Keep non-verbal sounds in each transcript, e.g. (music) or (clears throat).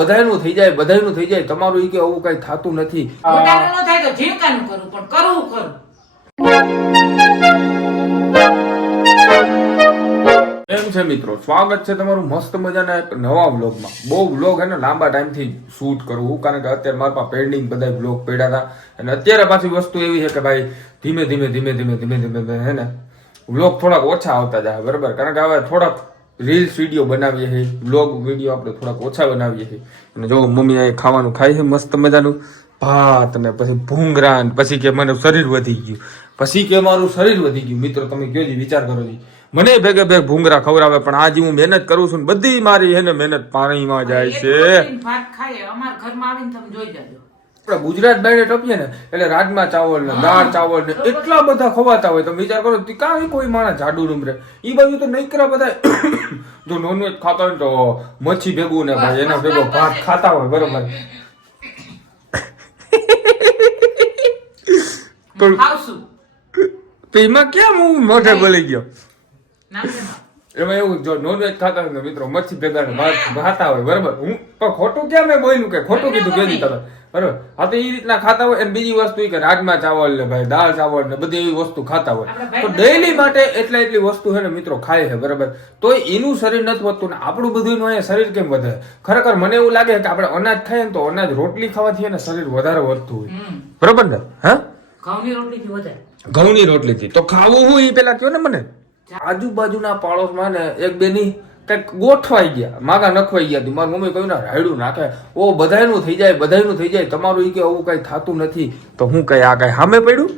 બધાયનું થઈ જાય બધાયનું થઈ જાય. તમારું ઈ કે આવું કઈ થતું નથી. પોતાનું ન થાય તો જીવકાનું કરું પણ કરવું કરું એમ છે મિત્રો સ્વાગત છે તમારું મસ્ત મજાના એક નવા વ્લોગમાં. બહુ વ્લોગ એને લાંબા ટાઈમથી શૂટ કરવું કારણ કે અત્યારે મારા પાસે પેન્ડિંગ બધા વ્લોગ પડ્યા હતા. અને અત્યારે પાછી વસ્તુ એવી છે કે ભાઈ ધીમે ધીમે ધીમે ધીમે ધીમે ધીમે ધીમે હે ને વ્લોગ થોડાક ઓછા આવતા જાય બરાબર? કારણ કે હવે થોડાક રીલ્સ વીડિયો બનાવીએ છીએ બ્લોગ વીડિયો આપણે થોડાક ઓછા બનાવીએ છીએ. અને જો મમ્મી અહીં ખાવાનું ખાય છે મસ્ત મજાનું ભાત ને પછી ભૂંગરા પછી કે મને શરીર વધી ગયું. પછી કે મારું શરીર વધી ગયું. મિત્રો તમે કયો જી વિચાર કરો જી. મને ભેગે ભેગ ભૂંગરા ખવડાવે પણ આજે હું મહેનત કરું છું ને બધી મારી એને મહેનત પાણીમાં જાય છે. ભાત ખાય અમારા ઘરમાં આવીને તમે જોઈ જાજો. આપણે ગુજરાત બાઈને ટપીએ ને એટલે રાજમા ચાવલ ને દાળ ચાવલ ને એટલા બધા ખવાતા હોય. તમે વિચાર કરો કાંઈ કોઈ માણસ જાડુ નમરે એ બાજુ તો નૈકરા બધા (coughs) જો નોનવેજ ખાતા હોય તો મચ્છી ભેગું ને ભાઈ એના ભેગો ભાત ખાતા હોય બરોબર. પણ એમાં કેમ હું મોઢે બોલી ગયો. એમાં એવું જો નોનવેજ ખાતા હોય ને મિત્રો મચ્છી ભેગા ખાતા હોય બરાબર? હું પણ ખોટું ક્યાં મેં બોલ્યું કે ખોટું કીધું કે તમે? બરાબર? હા તો એ રીતના ખાતા હોય. અને બીજી વસ્તુ કે રાજમા ચાવલ ને ભાઈ દાળ ચાવલ ને બધી એવી વસ્તુ ખાતા હોય. તો ડેઈલી માટે એટલે એટલી વસ્તુ છે ને મિત્રો ખાય છે બરાબર? તો એનું શરીર નથી વધતું ને આપણું બધું અહીંયા શરીર કેમ વધે? ખરેખર મને એવું લાગે કે આપણે અનાજ ખાઈએ ને તો અનાજ રોટલી ખાવાથી ને શરીર વધારે વધતું હોય. બરાબર ને? હા? ઘઉંની રોટલીથી વધે. ઘઉંની રોટલીથી. તો ખાવું હું એ પેલા કયો ને મને? આજુબાજુના પાડોશમાં ને એક બેની કંઈક ગોઠવાઈ ગયા. માગા નખવાઈ ગયા હતી મારી મમ્મી કહ્યું ને રાયડું નાખે ઓ બધાયનું થઈ જાય બધાયનું થઈ જાય. તમારું ઈ કે આવું કઈ થતું નથી. તો હું કઈ આ કઈ સામે પડ્યું?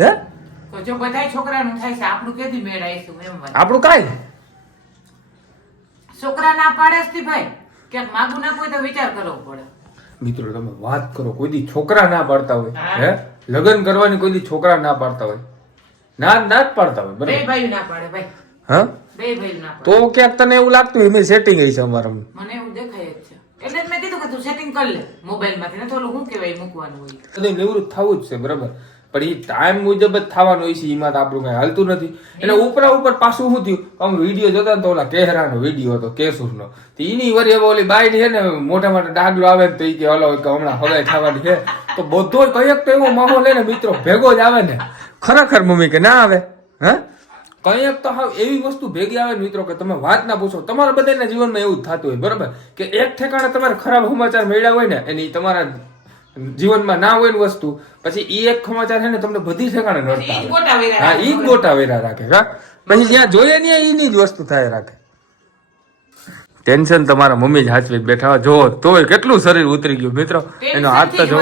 હે? તો જો બધાય છોકરાનું થાય છે આપણું કેદી મેળાઈશું એમ આપણું કાઈ? છોકરા ના પાડે છે ભાઈ કે માગું ના કોઈ તો વિચાર કરવો પડે. મિત્રો તમે વાત કરો. કોઈ દી છોકરા ના પાડતા હોય. હે? લગ્ન કરવાની કોઈ દી છોકરા ના પાડતા હોય. ના ના જ પાડતા હોય બે બરાબર ભાઈ ના પાડે ભાઈ. હા? બે ભાઈ ના પાડે. તો ક્યાંક તને એવું લાગતું એમ સેટિંગ હશે અમારું મને એવું દેખાય જ છે. એટલે જ મેં કીધું કે તું સેટિંગ કરી લે મોબાઈલ ને તો ઓલું શું કહેવાય મૂકવાનું હોય. બધું નિવૃત્ત થવું જ છે બરાબર. પણ એ ટાઈમ મુજબ જ થવાનું હોય છે એમાં તો આપણું કઈ હાલતું નથી. એટલે ઉપરા ઉપર પાછું શું થયું? આમ વીડિયો જોતા તો ઓલા કેહરાનો વીડિયો હતો કેસુરનો. તો એની વરી હવે ઓલી બાઈ છે ને મોટા મોટા ડાગલો આવે ને તો ઈ કે હલો કે હમણાં હગાઈ થવાની છે. તો બધો કંઈક તો એવો માહોલ ને મિત્રો ભેગો જ આવે ને. ખરેખર મમ્મી કે ના આવે? હે? કંઈક તો હાવ એવી વસ્તુ ભેગી આવે ને મિત્રો કે તમે વાત ના પૂછો. તમારા બધાના જીવનમાં એવું જ થતું હોય બરાબર? કે એક ઠેકાણે તમારે ખરાબ સમાચાર મળ્યા હોય ને એની તમારા જીવનમાં ના હોય ને વસ્તુ પછી એ એક સમાચાર છે ને તમને બધી ઠેકાણે નડતા હા એ જ ગોટા વેરા રાખે હા? પછી જ્યાં જોઈએ ને એની જ વસ્તુ થાય રાખે. ટેન્શન તમારા મમ્મી જ હાચવી બેઠા હોય. જો તોય કેટલું શરીર ઉતરી ગયું મિત્રો. એનો હાથ તો જો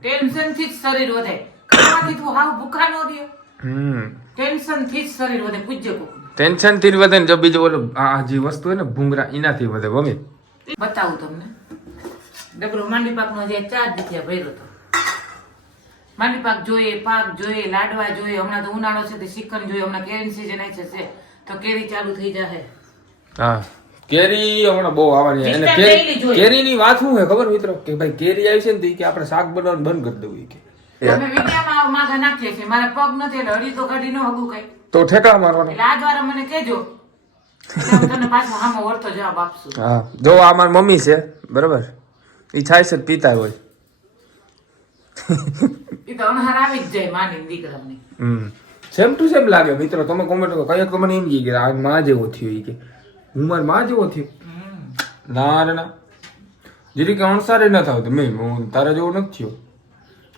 ટેન્શનથી જ શરીર વધે. ખાવાથી તું હાવ ભૂખા નો રહ્યો હમ. ટેન્શનથી જ શરીર વધે પૂજ્ય ટેન્શનથી વધે ને જો બીજું ઓલું આ જે વસ્તુ હોય ને ભૂંગરા એનાથી વધે મમ્મી બતાવું તમને. ડબરો માંડી પાક નો જે ચાર દીથિયા ભર્યો હતો માંડી પાક જોઈએ પાક જોઈએ લાડવા જોઈએ. હમણાં તો ઉનાળો છે તો શિકન જોઈએ. હમણાં કેરી સીઝન છે છે. તો કેરી ચાલુ થઈ જશે હા. કેરી હમણાં બહુ આવવાની. અને કેરીની વાત શું છે ખબર મિત્રો? કે ભાઈ કેરી આવી છે ને તો કે આપણે શાક બનાવવાનું બંધ કરી દેવું કે. તો ઠેકા મારવાનો. મને એટલે હું જો આ મારી મમ્મી છે બરાબર? ઈ થાય છે પીતા હોય. એ સેમ ટુ સેમ લાગે. મિત્રો તમે કોમેન્ટ કરો. કઈ મને એમ કે આ માં જેવો થયો ઈ કે. હું મારી માં જેવો થયો? ના ના જીરી કે અણસારે ન થાવ તમે. તારા જેવો નથી થયો.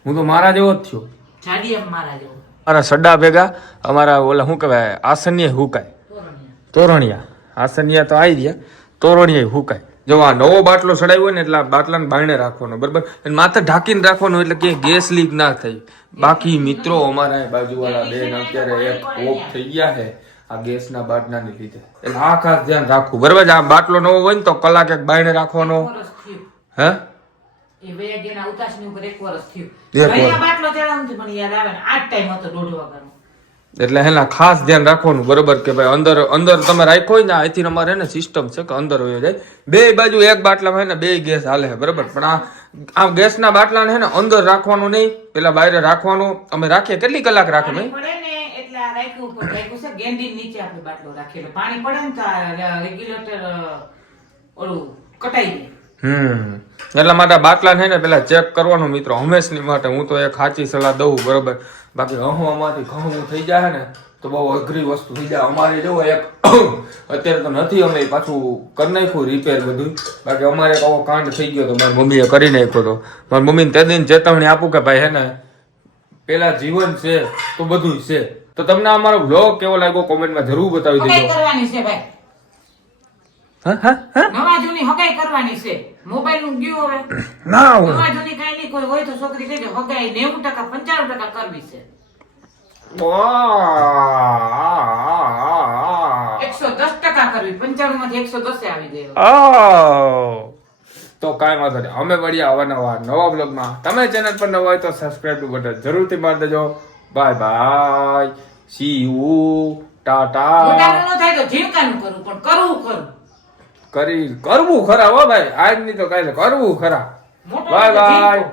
હું તો મારા જેવો જ થયો. જાડી એમ મારા જેવો. મારા સડા ભેગા અમારા ઓલા શું કહેવાય આસનીય હુકાય. તોરણિયા. તોરણિયા. આસનિયા તો આવી ગયા તોરણિયા હુકાય. જો આ નવો બાટલો સડાવ્યો હોય ને એટલે આ બાટલાને બાયણે રાખવાનો બરાબર? અને માથે ઢાંકીને રાખવાનો એટલે કે ગેસ લીક ના થઈ. બાકી મિત્રો અમારા બાજુવાળા બેન અત્યારે એક ઓફ થઈ ગયા છે આ ગેસના બાટલાને લીધે. એટલે આ ખાસ ધ્યાન રાખવું. બરાબર? આ બાટલો નવો હોય ને તો કલાક એક બાયણે રાખવાનો. હે? એ બે ઉતાસની ઉપર એક વરસ થયું. અહીંયા બાટલો ચડાવવાનો તો યાદ આવે ને આ ટાઈમ હતો દોઢ વાગ્યાનો. એટલે એના ખાસ ધ્યાન રાખવાનું બરોબર કે ભાઈ અંદર અંદર તમે રાખ્યો હોય ને અહીંથી અમારે ને સિસ્ટમ છે કે અંદર હોય જાય. બે બાજુ એક બાટલામાં હોય ને બે ગેસ હાલે છે બરોબર? પણ આ આ ગેસના બાટલાને ને અંદર રાખવાનું નહીં પેલા બહાર રાખવાનું. અમે રાખીએ કેટલી કલાક રાખે ભાઈ? પાણી પડે ને રેગ્યુલેટર ઓલું કટાઈ જાય હમ. એટલા માટે બાટલા છે ને પેલા ચેક કરવાનું મિત્રો હંમેશની માટે હું તો એક સાચી સલાહ દઉં બરોબર? બાકી હવામાંથી ઘઉં થઈ જાય ને તો બહુ અઘરી વસ્તુ થઈ જાય. અમારે જો એક (coughs) અત્યારે તો નથી અમે પાછું કરી નાખ્યું રિપેર બધું. બાકી અમારે એક આવો કાંડ થઈ ગયો તો મારી મમ્મીએ કરી નાખ્યો તો. મારી મમ્મીને તે દિન ચેતવણી આપું કે ભાઈ હે ને પેલા જીવન છે તો બધું છે. તો તમને અમારો બ્લોગ કેવો લાગ્યો? કોમેન્ટમાં જરૂર બતાવી દેજો. કરવાની છે ભાઈ. હા? હા? હા? નવા જૂની હગાઈ કરવાની છે. મોબાઈલનું ગયું હવે. (clears throat) ના હોય. કઈ નહીં કોઈ હોય તો છોકરી કહેજો હગાઈ નેવું ટકા પંચાણું ટકા કરવી છે. એકસો દસ ટકા કરવી. પંચાણું માંથી એકસો દસે આવી ગયો તો કાંઈ વાંધો નહીં. અમે વળી અવારનવાર નવા બ્લોગમાં તમે ચેનલ પર નવા હોય તો સબસ્ક્રાઈબનું બટન જરૂરથી મારી દેજો. બાય બાય સી યુ ટાટા ન થાય તો જીવકાનું કરું પણ કરવું ખરું કરી કરવું ખરા હો ભાઈ. આજની તો કાંઈ નહીં, કરવું ખરા. Bye bye.